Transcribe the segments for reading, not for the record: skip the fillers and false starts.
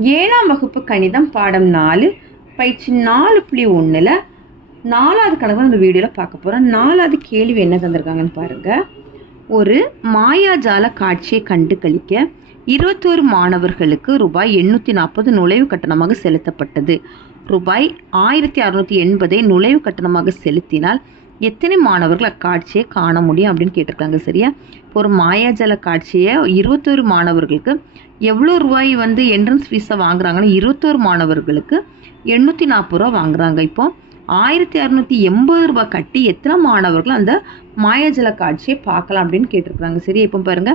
7ஆம் வகுப்பு கணிதம் பாடம் 4 பயிற்சி 4.1ல் 4வது கணக்கு இந்த வீடியோவில் பார்க்க போகிறோம். 4வது கேள்வி என்ன தந்திருக்காங்கன்னு பாருங்க. ஒரு மாயாஜால காட்சியை கண்டு கழிக்க 21 மாணவர்களுக்கு ரூபாய் 840 நுழைவு கட்டணமாக செலுத்தப்பட்டது. ரூபாய் 1680 நுழைவு கட்டணமாக செலுத்தினால் எத்தனை மாணவர்கள் அக்காட்சியை காண முடியும் அப்படின்னு கேட்டிருக்காங்க. சரியா? இப்போ ஒரு மாயாஜால காட்சியை 21 மாணவர்களுக்கு எவ்வளோ ரூபாய் என்ட்ரன்ஸ் ஃபீஸை வாங்குறாங்கன்னா 21 மாணவர்களுக்கு 840 ரூபா வாங்குறாங்க. இப்போ 1680 ரூபாய் கட்டி எத்தனை மாணவர்கள் அந்த மாயாஜால காட்சியை பார்க்கலாம் அப்படின்னு கேட்டிருக்காங்க. சரி, இப்போ பாருங்க,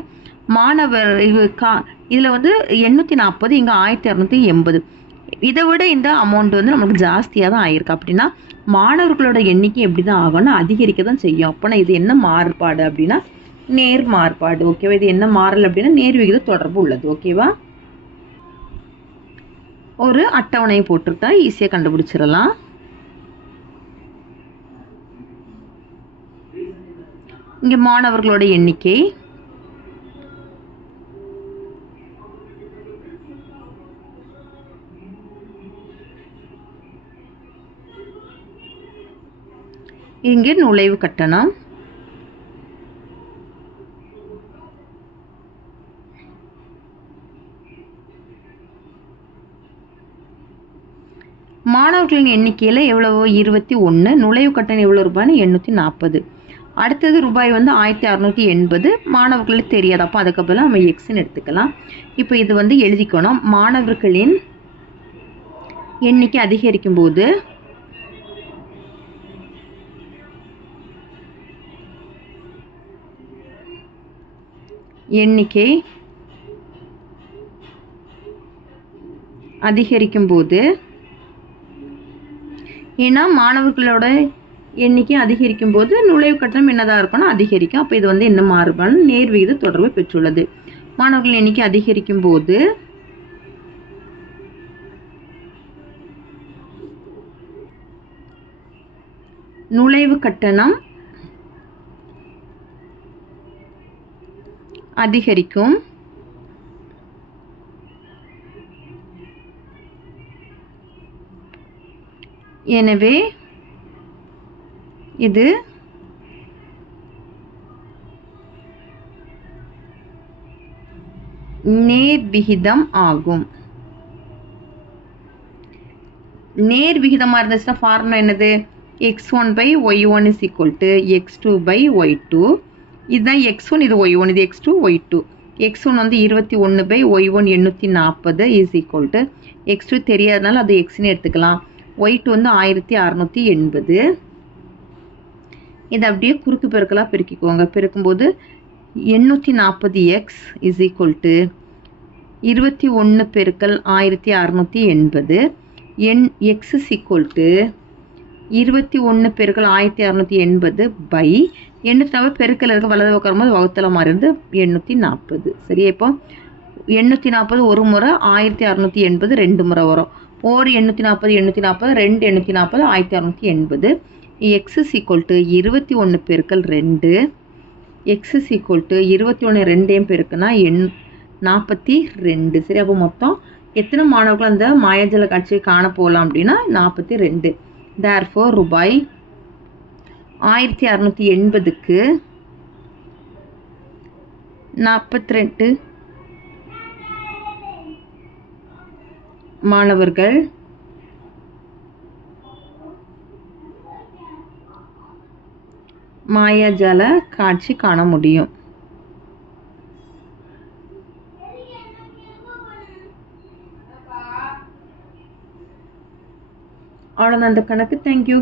மாணவர் இதில் 840, இங்கே 1680. இதை விட இந்த அமௌண்ட் நம்மளுக்கு ஜாஸ்தியாக தான் ஆயிருக்கு. அப்படின்னா மாணவர்களோட எண்ணிக்கை எப்படி தான் ஆகும்னா அதிகரிக்க தான் செய்யும். அப்போனா இது என்ன மாறுபாடு அப்படின்னா நேர் மாறுபாடு. ஓகேவா? இது என்ன மாறல் அப்படின்னா நேர் விகித தொடர்பு உள்ளது. ஓகேவா? ஒரு அட்டவணையை போட்டுட்டா ஈஸியாக கண்டுபிடிச்சிடலாம். இங்கே மாணவர்களோட எண்ணிக்கை, இங்கே நுழைவு கட்டணம், மாணவர்களின் எண்ணிக்கையில் எவ்வளவோ 21, நுழைவு கட்டணம் எவ்வளோ ரூபாய்னு 840. அடுத்தது ரூபாய் 1680. மாணவர்களுக்கு தெரியாது, அப்போ அதுக்கப்புறம் நம்ம எக்ஸ்ன்னு எடுத்துக்கலாம். இப்போ இது எழுதிக்கணும். மாணவர்களின் எண்ணிக்கை அதிகரிக்கும் போது ஏன்னா மாணவர்களோட எண்ணிக்கை அதிகரிக்கும் போது நுழைவு கட்டணம் என்னதான் இருக்கும்னா அதிகரிக்கும். அப்போ இது என்ன மாறுபாடு நேர் விகித தொடர்பை பெற்றுள்ளது. மாணவர்கள் எண்ணிக்கை அதிகரிக்கும் போது நுழைவு கட்டணம் அதிகரிக்கும். எனவே இது நேர் விகிதம் ஆகும். நேர் விகிதமா இருந்துச்சுன்னா ஃபார்முலா என்னது? x1/y1 is equal to x2/y2. இதுதான் x1, இது y1, இது x2, y2. x1 21/y1 840 is equal to x2 தெரியாதனால அது xன்னு எடுத்துக்கலாம். y2 1680. இதை அப்படியே குறுக்கு பெருக்கலாக பெருக்கிக்குவாங்க. பெருக்கும்போது 840x is equal to 21 பெருக்கல் 1680. x is equal to 21 பெருக்கல் 1680 by 840 பெருக்கல் இருக்க வலது பக்கம் வரும்போது வகுத்தல மாறி 840. சரியா? இப்போ 840 ஒரு முறை, 1680 ரெண்டு முறை வரும். ஒரு 840 2 840 1680. x is equal to 21 பெருக்கல் 2. x is equal to 21 ரெண்டையும் பெருக்குனா 42. சரி, அப்போ மொத்தம் எத்தனை மாணவர்கள் அந்த மாயாஜால காட்சியை காண போகலாம் அப்படின்னா 42. therefore ரூபாய் 1680க்கு 42 மாணவர்கள் மாயாஜால காட்சி காண முடியும். அவ்வளோதான் அந்த கணக்கு. தேங்க்யூ.